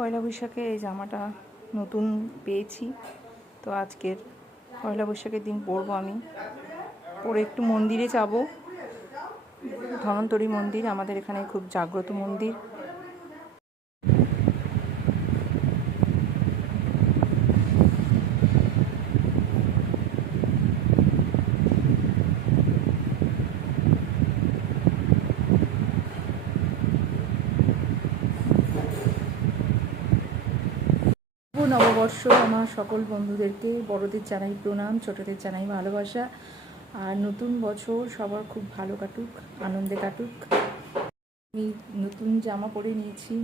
পয়লা বৈশাখে এই জামাটা নতুন পেয়েছি, তো আজকের পয়লা বৈশাখের দিন পরবো। আমি পরে একটু মন্দিরে যাব, ধন্বন্তরী মন্দির, আমাদের এখানে খুব জাগ্রত মন্দির। নববর্ষ আমার সকল বন্ধুদেরকে, বড়দের জানাই প্রণাম, ছোটদের জানাই ভালোবাসা। আর নতুন বছর সবার খুব ভালো কাটুক, আনন্দে কাটুক। আমি নতুন জামা পরে নিয়েছি,